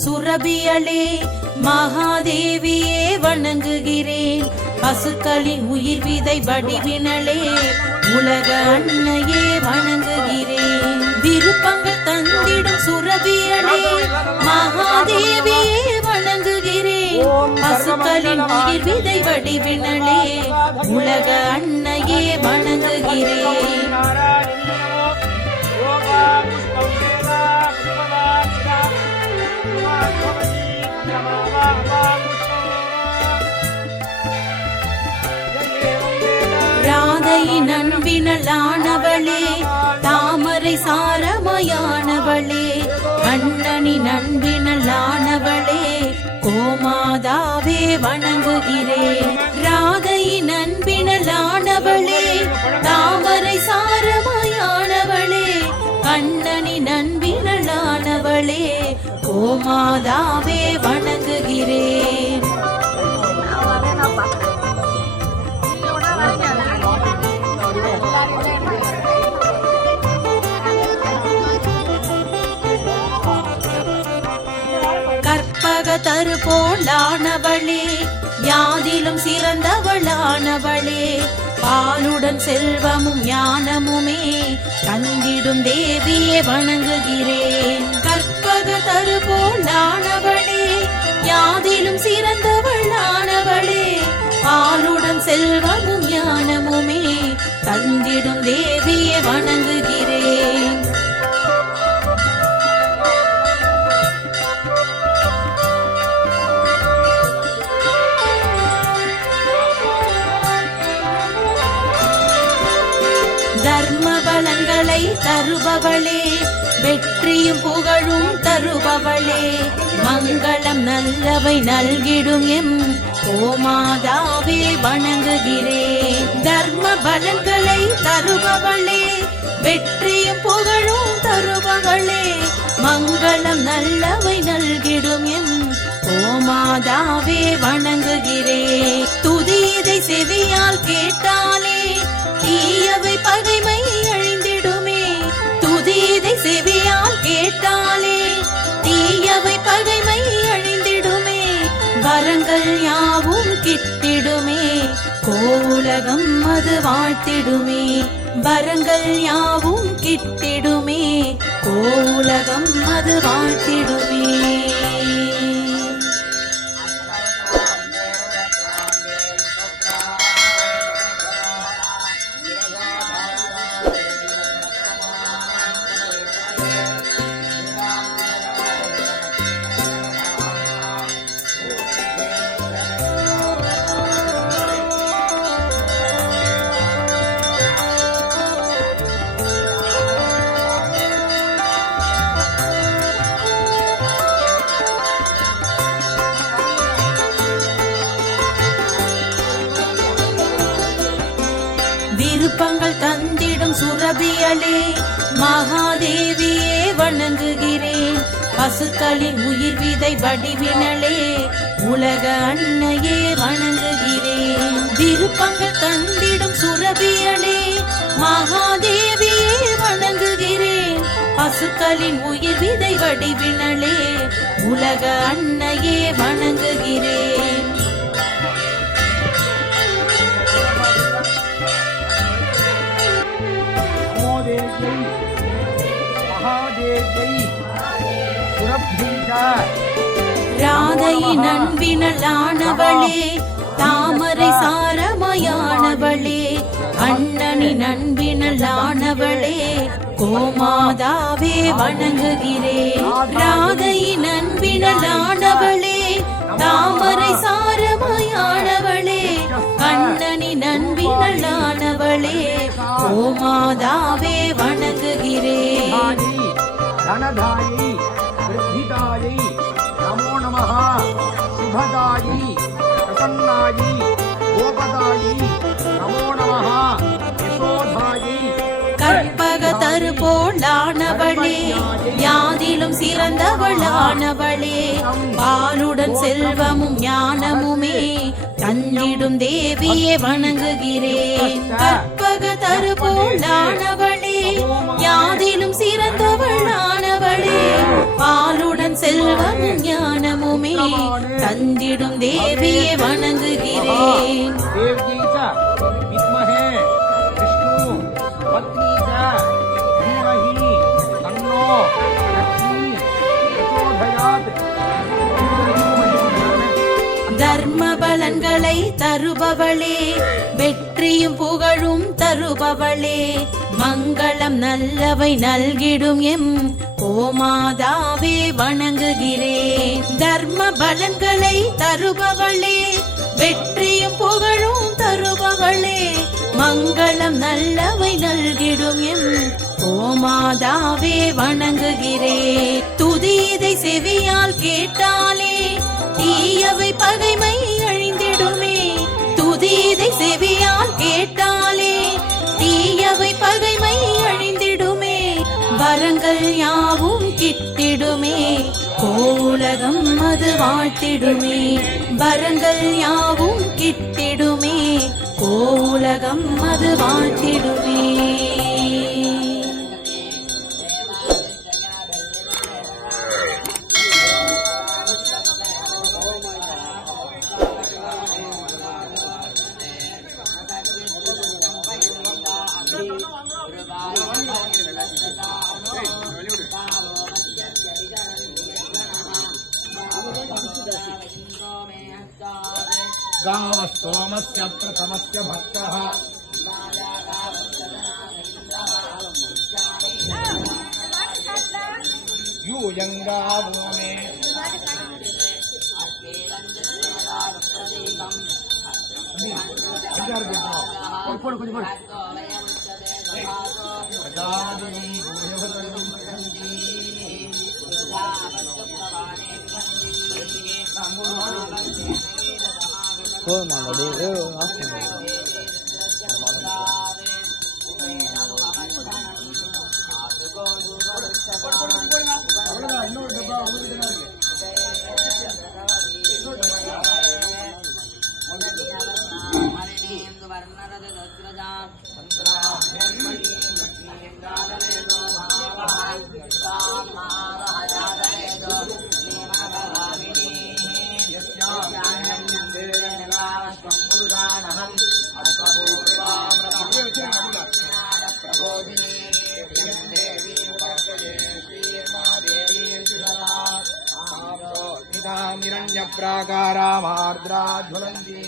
தந்திடும் சுரபியளே மகாதேவியே வணங்குகிறேன். பசுக்களின் உயிர் விதை வடிவினளே உலக அன்னையே வணங்குகிறேன். விருப்பங்கள் தந்திடும் சுரபியளே மகாதேவியே வணங்குகிறேன். பசுக்களின் உயிர் விதை வடிவினளே உலக அன்னையே வணங்குகிறேன். ராதையின் அன்பினளானவளே தாமரை சாரமயானவளே அண்ணனின் அன்பினளானவளே கோமாதாவே வணங்குகிறேன். ராதையின் அன்பினளானவளே தாமரை சாரமயானவளே கண்ணனின் அன்பினளானவளே கோமாதாவே வணங்குகிறேன். கற்பக தரு போலானவளே யாதிலும் சிறந்தவளானவளே பாலுடன் செல்வமும் ஞானமுமே தந்திடும் தேவியே வணங்குகிறேன். கற்பக தரு போலானவளே யாதிலும் சிறந்தவளானவளே பாலுடன் செல்வமும் ஞானமுமே தந்திடும் தேவியே வணங்குகிறேன். தர்ம பலன்களை தருபவளே வெற்றியும் புகழும் தருபவளே மங்களம் நல்லவை நல்கிடும் எம் கோமாதாவே வணங்குகிறேன். தர்ம பலன்களை தருபவளே வெற்றியும் புகழும் தருபவளே மங்களம் நல்லவை நல்கிடும் எம் கோமாதாவே வணங்குகிறேன். துதியதை செவியால் கேட்டாலே தீயவை பகைமை அழிந்திடுமே. துதியதை செவியால் கேட்டாலே தீயவை பகைமை அழிந்திடுமே. வரங்கள் யாவும் கிட்டிடுமே கோவுலகம் அது வாழ்த்திடுமே. வரங்கள் யாவும் கிட்டிடுமே கோவுலகம் அது வாழ்த்திடுமே. விருப்பங்கள் தந்திடும் சுரபியளே மகாதேவியே வணங்குகிறேன். பசுக்களின் உயிர் விதை வடிவினளே உலக அன்னையே வணங்குகிறேன். விருப்பங்கள் தந்திடும் சுரபியளே மகாதேவியே வணங்குகிறேன். பசுக்களின் உயிர் விதை வடிவினளே உலக அன்னையே வணங்குகிறேன். ராதையின் அன்பினளானவளே தாமரை சாரமயானவளே அண்ணனின் அன்பினளானவளே கோமாதாவே வணங்குகிறேன். ராதையின் அன்பினளானவளே தாமரை சாரமயானவளே கண்ணனின் அன்பினளானவளே கோமாதாவே வணங்குகிறேன். தனதாயை விருத்திதாயை நமோ நமஹ. சுபதாயை பிரசன்னாயை கோபதாயை நமோ நமஹ. யசோதாயை கற்பக தரு போலானவளே யாதிலும் சிறந்தவளானவளே பாலுடன் செல்வமும் ஞானமுமே தந்திடும் தேவியே வணங்குகிறேன். கற்பக தரு போலானவளே யாதிலும் சிறந்தவளானவளே பாலுடன் செல்வமும் ஞானமுமே தந்திடும் தேவியை வணங்குகிறேன். தேவ்யை ச வித்மஹே விஷ்ணு பத்னி ச தீமஹி தன்னோ லக்ஷ்மி பிரச்சோதயாத். தர்ம பலன்களை தருபவளே, வெற்றியும் புகழும் தருபவளே, மங்களம் நல்லவை நல்கிடும் எம் கோமாதாவே வணங்குகிறேன். தர்ம பலன்களை தருபவளே, வெற்றியும் புகழும் தருபவளே, மங்களம் நல்லவை நல்கிடும் எம் கோமாதாவே வணங்குகிறேன். துதியதை செவியால் கேட்டாலே தீயவை பகைமை அழிந்திடுமே. துதியதை செவியால் கேட்டாலே தீயவை பகைமை அழிந்திடுமே. வரங்கள் யாவும் கிட்டிடுமே, கோலகம் அது வாழ்த்திடுமே. வரங்கள் யாவும் கிட்டிடுமே, கோலகம் அது வாழ்த்திடுமே. गावस्तोमस्य प्रथमस्य भक्तः यूयङ्गावो मे प्राकारामार्द्राज्वलन्ती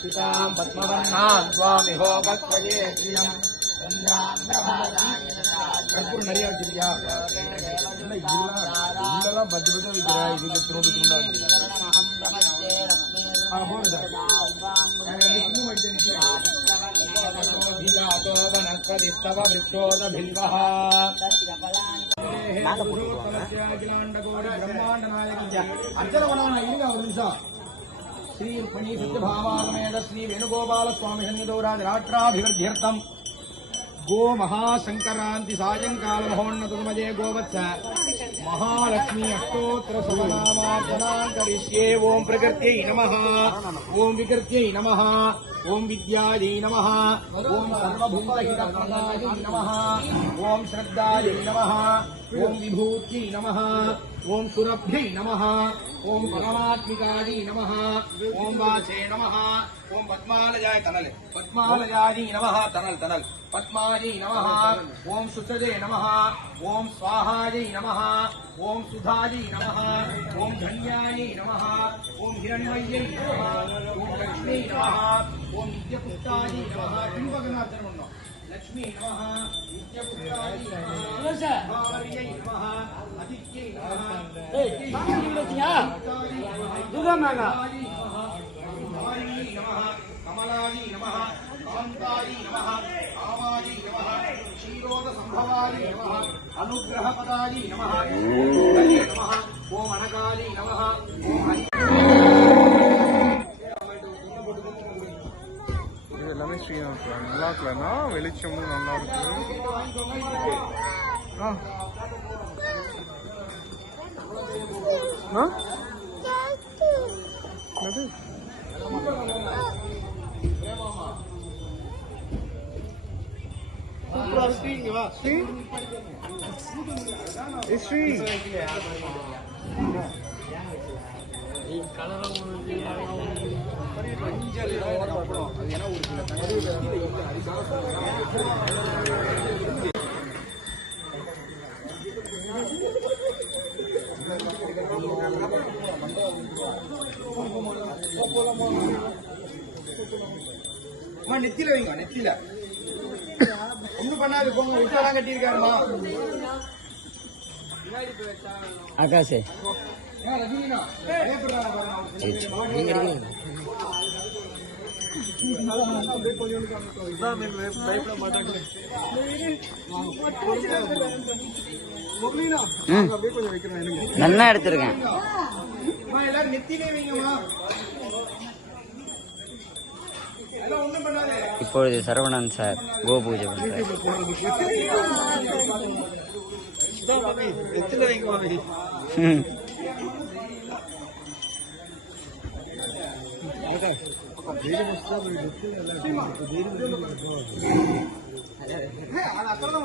पितां पद्मवर्णां स्वामिहो भक्तये श्रियम् कर्पूर நிறைய வச்சிருக்கியா? இல்ல இதெல்லாம் 10 பட்டு வைக்கிறா. இது திரும்ப वनस्पतिस्तव वृक्षोदभिल्वः श्री फणीसुभावागमेद श्री वेणुगोपाल स्वामी सन्निधौ राजराष्ट्राभिवृद्ध्यर्थम गो महाशंकरांति सायंकाल महोन्नतमजे गोवत्स महालक्ष्मी अष्टोत्तर समनामार्चनां करिष्ये. ओम प्रकृत्यै नमः, ओम विकृत्यै नमः, ओम विद्यायै नमः, ओम सर्वभूतहितप्रदायै नमः, ओम श्रद्धायै नमः, ओम विभूत्यै नमः, ओम सुरभ्यै नमः, ओम परमात्मिकायै नमः, ओम वाचे नमः, ओम पद्मालयाय तनल पद्मालयायै नमः, तनल तनल पद्मायै नमः, ओम सुचजे नमः, ओम स्वाहायै नमः, ओम सुधायै नमः, ओम धन्यायै नमः, ओम हिरण्मय्यै नमः, ओम लक्ष्मी नमः, ओम नित्यपुष्टायै नमः. पिंपगनाथरमन्नो लक्ष्मी नमः, नित्यपुष्टायै नमः, भावर्यै नमः, आदित्यै नमः. ए किंबतिया दुर्गा मागा कमलायै नमः, कान्तायै नमः, कामायै नमः, क्षीरोद संभवायै नमः, अनुग्रहपदायै नमः, ओम नमः, ओम अनकायै नमः, ओम हरि. இது எல்லாமே ஸ்ரீனிவாசன் நல்லா இருக்கலன்னா வெளிச்சமும் நல்லா இருக்கு. சூப்பரா இருக்கு. இங்க வா ஸ்ரீ ஏய் ஸ்ரீ மஞ்சள் அப்புறம் அது ஏன்னா ஒரு சில தண்ணி நெத்தில வைங்க, நெத்தில ஒண்ணும் பண்ணாது. போங்க, விட்டாலாம் கட்டியிருக்காருமா. ஆகாஷே ரஜினினா பயப்பட மாட்டாங்க. அப்படியே கொஞ்சம் வைக்கிறேன். நல்லா எடுத்திருக்கேன். எல்லாரும் நெத்திலே வைங்கம்மா. எல்லாம் ஒண்ணும் பண்ணாது. இப்பொழுது சரவணன் சார் கோபூஜை பண்றார். நெத்தில வைங்க. அது அக்கறை தான்